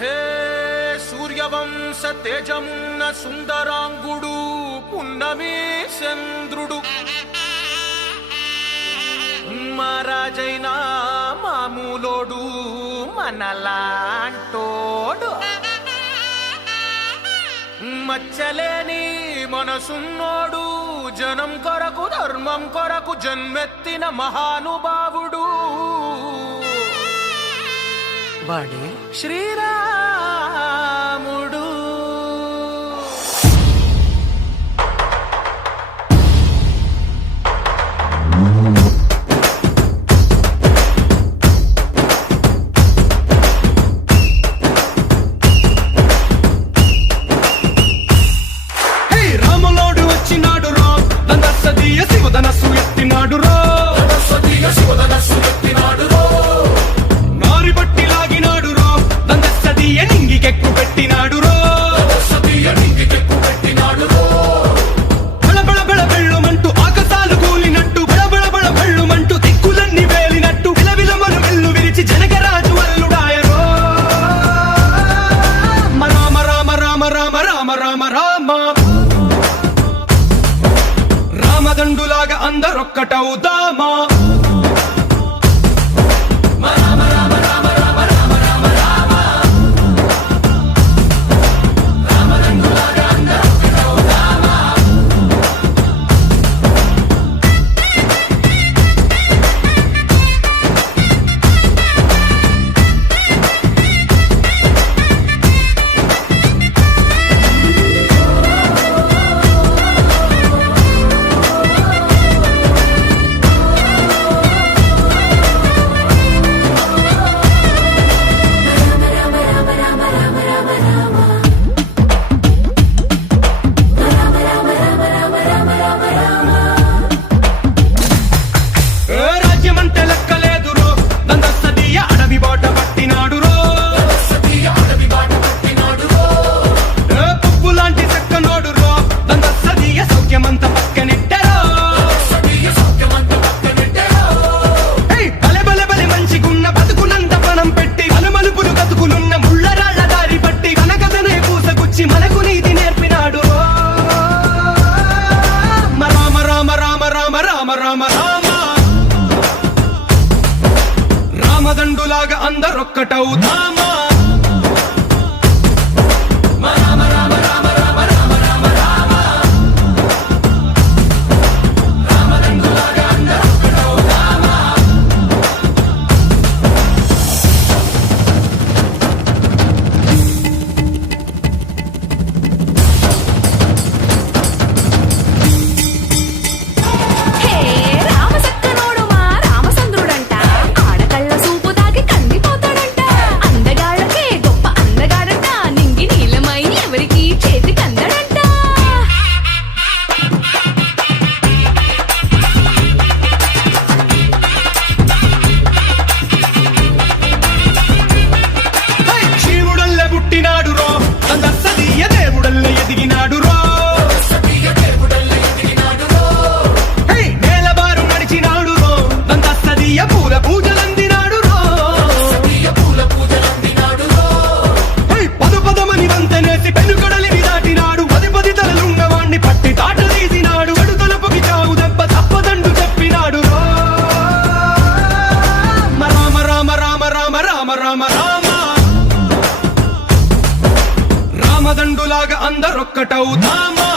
హే సూర్యవంశ తేజమున్న సుందరాంగుడు పున్నమి చంద్రుడు మహారాజైన మామూలోడు మనలాంటోడు మచ్చలేని మనసున్నోడు జనం కొరకు ధర్మం కొరకు జన్మెత్తిన మహానుభావుడు వాడే శ్రీరాముడు. రాములోడు వచ్చినాడు రో దందసదీయ శివధనస్సు ఎత్తినాడు రో నారి బట్టి లాగినాడు రో దందసదీయ నింగికెక్కు పెట్టినాడు రో బళబళ బళ బెళ్ళుమంటూ ఆకాశాలు కూలినట్టు బళబళ బళ బెళ్ళుమంటూ దిక్కులన్నీ వేలినట్టు విలవిలమను వెల్లు విరిచి జనగరాజు అల్లుడాయరో రామ రామ రామ రామ రామ రామ రామ రామదండులాగా అందరొక్కటవుదామా. రాజ్యమంటే లెక్కలేదు రో దందసదీయ అడవి బాట పట్టినాడు రో పువ్వు లాంటి చక్కనోడు రో దందసదీయ సౌఖ్యమంత పక్కనెట్టరో బలె బలె బలె మంచిగున్న బతుకునంత పణం పెట్టి అలుమలుపులు కతుకులున్న ముళ్ళరాళ్ల దారి పట్టి కనకదనే పూసగుచ్చి మనకు నీతి నేర్పినాడు రో రామ రామ రామ రామ రామ రామ రామ రామదండులాగా అందరొక్కటవుదామా. హే రామసక్కనోడు మా రామచంద్రుడంట ఆడకళ్ళ సూపు తాగి కందిపోతాడంట అందగాళ్ళకే గొప్ప అందగాడంట నింగి నీలమై ఎవరికి చేతి కందడంట శివుడల్లే పుట్టినాడు రో దందసదీయ దేవుడల్లే ఎదిగినాడు రో నేలబారు నడిచినాడు రో దందసదీయ పూల పూజలందినాడు రో పదు పదమని వంతనేసి పెనుకడలిని దాటినాడు పది పది తలలున్నవాణ్ణి పట్టి తాట తీసినాడు అడు తలపుకి చావు దెబ్బ తప్పదండు చెప్పినాడు రో రామ రామ రామ రామ రామ రామ రామ రామదండులాగా అందరొక్కటవుదామా.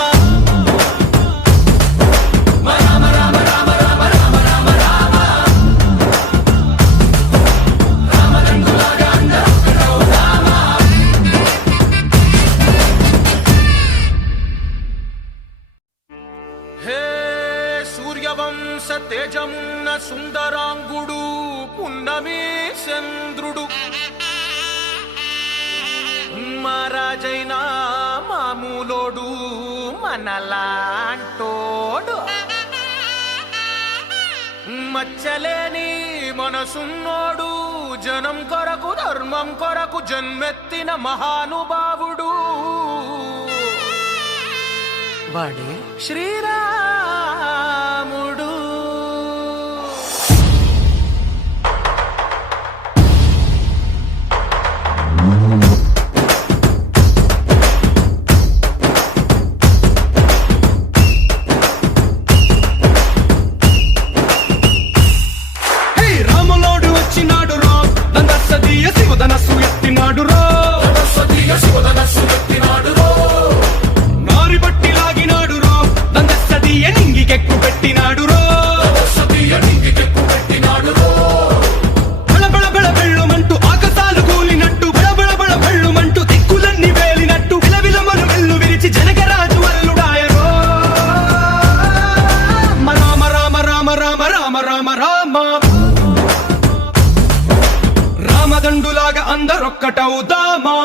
హే సూర్యవంశ తేజమున్న సుందరాంగుడు పున్నమి చంద్రుడు మహారాజైన మామూలోడు మనలాంటోడు మచ్చలేని మనసున్నోడు జనం కొరకు ధర్మం కొరకు జన్మెత్తిన మహానుభావుడు వాడే శ్రీరాముడు. ఒకటవుదామా